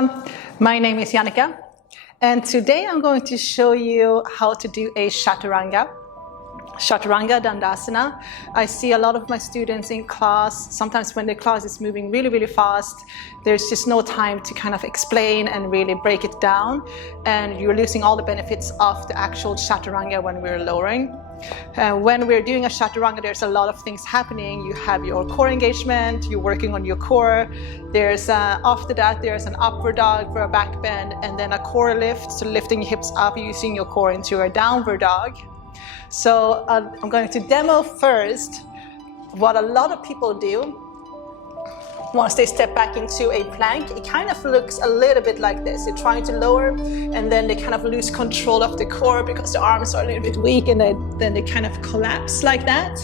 everyone, my name is Jannica, and today I'm going to show you how to do a Chaturanga. Chaturanga Dandasana. I see a lot of my students in class, sometimes when the class is moving really fast, there's just no time to kind of explain and really break it down, and you're losing all the benefits of the actual Chaturanga when we're lowering. When we're doing a Chaturanga, there's a lot of things happening. You have your core engagement, you're working on your core. There's after that, there's an upward dog for a back bend, and then a core lift, so lifting your hips up using your core into a downward dog. So I'm going to demo first what a lot of people do once they step back into a plank. It kind of looks a little bit like this. They're trying to lower, and then they kind of lose control of the core because the arms are a little bit weak, and then they kind of collapse like that.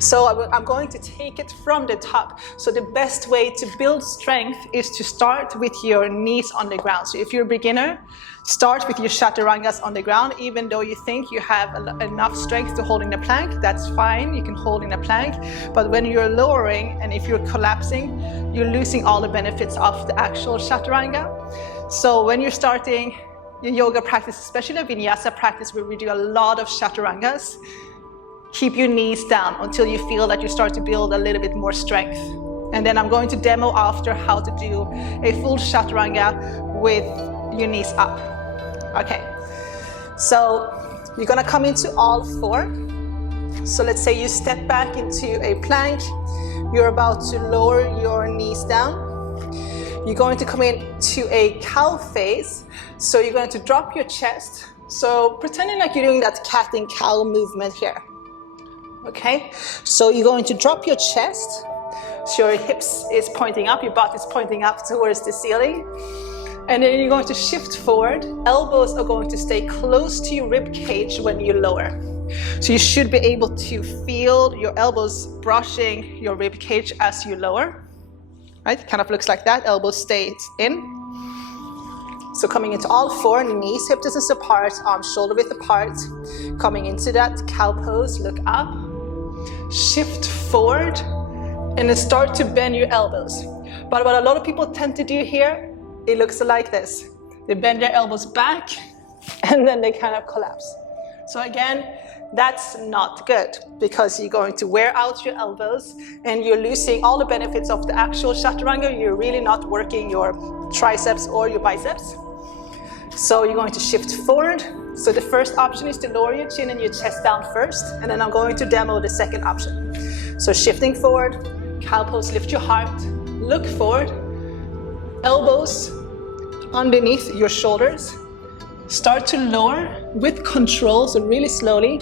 So I'm going to take it from the top. So the best way to build strength is to start with your knees on the ground. So if you're a beginner, start with your Chaturangas on the ground. Even though you think you have enough strength to hold in the plank, that's fine, you can hold in a plank. But when you're lowering and if you're collapsing, you're losing all the benefits of the actual Chaturanga. So when you're starting your yoga practice, especially a vinyasa practice where we do a lot of Chaturangas, keep your knees down until you feel that you start to build a little bit more strength. And then I'm going to demo after how to do a full Chaturanga with your knees up. Okay, so you're gonna come into all four. So let's say you step back into a plank. You're about to lower your knees down. You're going to come into a cow face. So you're going to drop your chest. So pretending like you're doing that cat and cow movement here. Okay, so you're going to drop your chest, so your hips is pointing up, your butt is pointing up towards the ceiling, and then you're going to shift forward. Elbows are going to stay close to your rib cage when you lower. So you should be able to feel your elbows brushing your rib cage as you lower, right? Kind of looks like that, elbows stay in. So coming into all four, knees hip distance apart, arms shoulder width apart. Coming into that cow pose, look up. Shift forward and then start to bend your elbows. But what a lot of people tend to do here, it looks like this. They bend their elbows back and then they kind of collapse. So again, that's not good because you're going to wear out your elbows and you're losing all the benefits of the actual Chaturanga. You're really not working your triceps or your biceps. So you're going to shift forward. So the first option is to lower your chin and your chest down first, and then I'm going to demo the second option. So shifting forward, cow pose, lift your heart, look forward, elbows underneath your shoulders. Start to lower with control, so really slowly,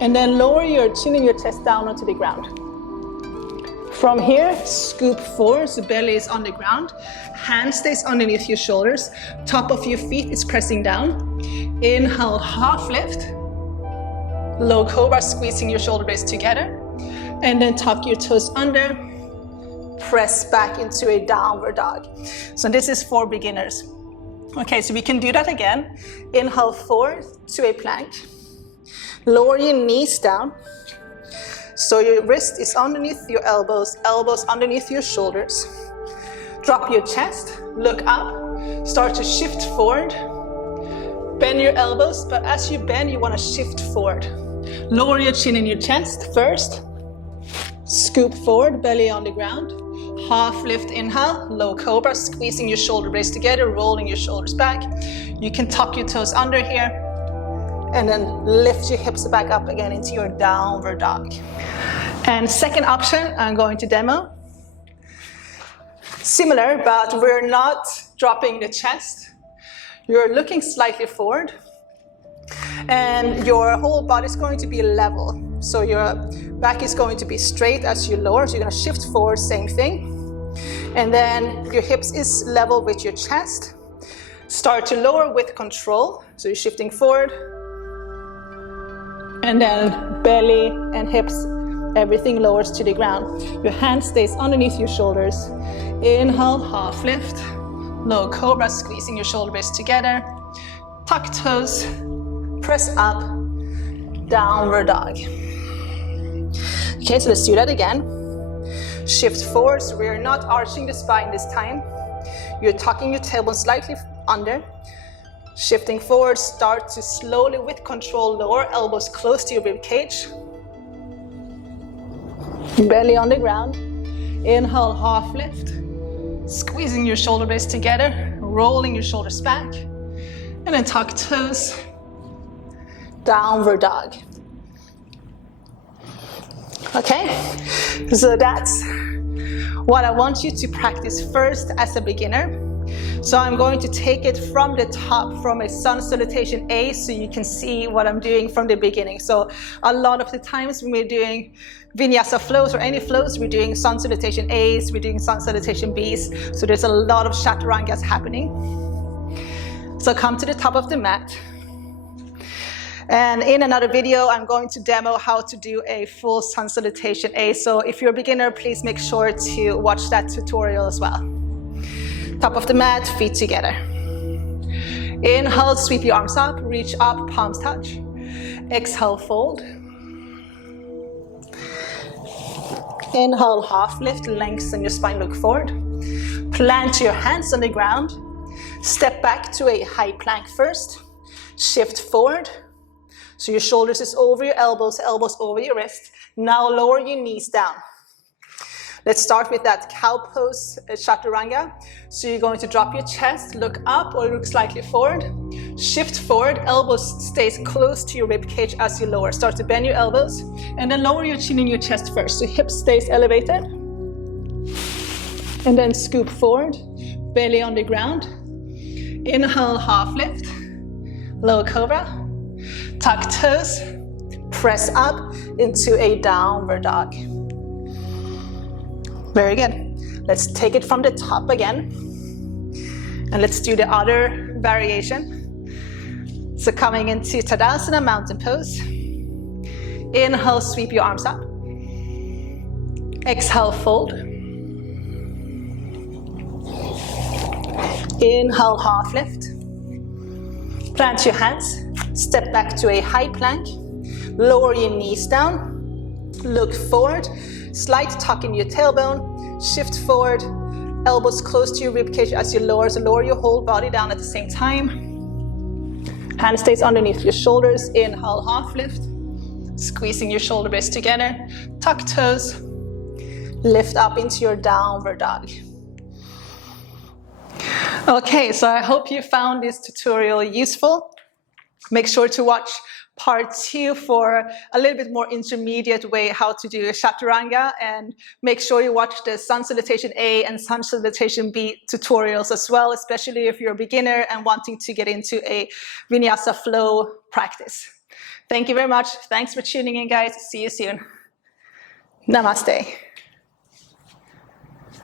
and then lower your chin and your chest down onto the ground. From here, scoop forward, so belly is on the ground, hand stays underneath your shoulders, top of your feet is pressing down. Inhale, half lift, low cobra, squeezing your shoulder blades together, and then tuck your toes under, press back into a downward dog. So this is for beginners. Okay, so we can do that again. Inhale forward to a plank, lower your knees down. So your wrist is underneath your elbows, elbows underneath your shoulders. Drop your chest, look up, start to shift forward. Bend your elbows, but as you bend, you want to shift forward. Lower your chin and your chest first. Scoop forward, belly on the ground. Half lift, inhale, low cobra, squeezing your shoulder blades together, rolling your shoulders back. You can tuck your toes under here, and then lift your hips back up again into your downward dog. And second option, I'm going to demo. Similar, but we're not dropping the chest. You're looking slightly forward, and your whole body is going to be level. So your back is going to be straight as you lower, so you're going to shift forward, same thing. And then your hips is level with your chest. Start to lower with control, so you're shifting forward. And then belly and hips, everything lowers to the ground. Your hand stays underneath your shoulders. Inhale, half lift. Low cobra, squeezing your shoulder blades together. Tuck toes, press up, downward dog. Okay, so let's do that again. Shift forward, so we're not arching the spine this time. You're tucking your tailbone slightly under, shifting forward. Start to slowly, with control, lower elbows close to your rib cage. Belly on the ground. Inhale, half lift. Squeezing your shoulder blades together, rolling your shoulders back. And then tuck toes. Downward dog. Okay, so that's what I want you to practice first as a beginner. So I'm going to take it from the top, from a sun salutation A, so you can see what I'm doing from the beginning. So a lot of the times when we're doing vinyasa flows or any flows, we're doing sun salutation A's, we're doing sun salutation B's. So there's a lot of chaturangas happening. So come to the top of the mat. And in another video, I'm going to demo how to do a full sun salutation A. So if you're a beginner, please make sure to watch that tutorial as well. Top of the mat, feet together. Inhale, sweep your arms up, reach up, palms touch. Exhale, fold. Inhale, half lift, lengthen your spine, look forward. Plant your hands on the ground. Step back to a high plank first. Shift forward. So your shoulders is over your elbows, elbows over your wrists. Now lower your knees down. Let's start with that cow pose chaturanga. So you're going to drop your chest, look up or look slightly forward. Shift forward, elbows stays close to your rib cage as you lower. Start to bend your elbows and then lower your chin in your chest first. So hips stays elevated. And then scoop forward, belly on the ground. Inhale, half lift, low cobra. Tuck toes, press up into a downward dog. Very good. Let's take it from the top again. And let's do the other variation. So coming into Tadasana, mountain pose. Inhale, sweep your arms up. Exhale, fold. Inhale, half lift. Plant your hands. Step back to a high plank. Lower your knees down. Look forward. Slight tuck in your tailbone. Shift forward. Elbows close to your rib cage as you lower. So lower your whole body down at the same time. Hand stays underneath your shoulders. Inhale, half lift. Squeezing your shoulder blades together. Tuck toes. Lift up into your downward dog. Okay, so I hope you found this tutorial useful. Make sure to watch part 2 for a little bit more intermediate way how to do a chaturanga, and make sure you watch the sun salutation A and sun salutation B tutorials as well, especially if you're a beginner and wanting to get into a vinyasa flow practice. Thank you very much. Thanks for tuning in, guys. See you soon. Namaste.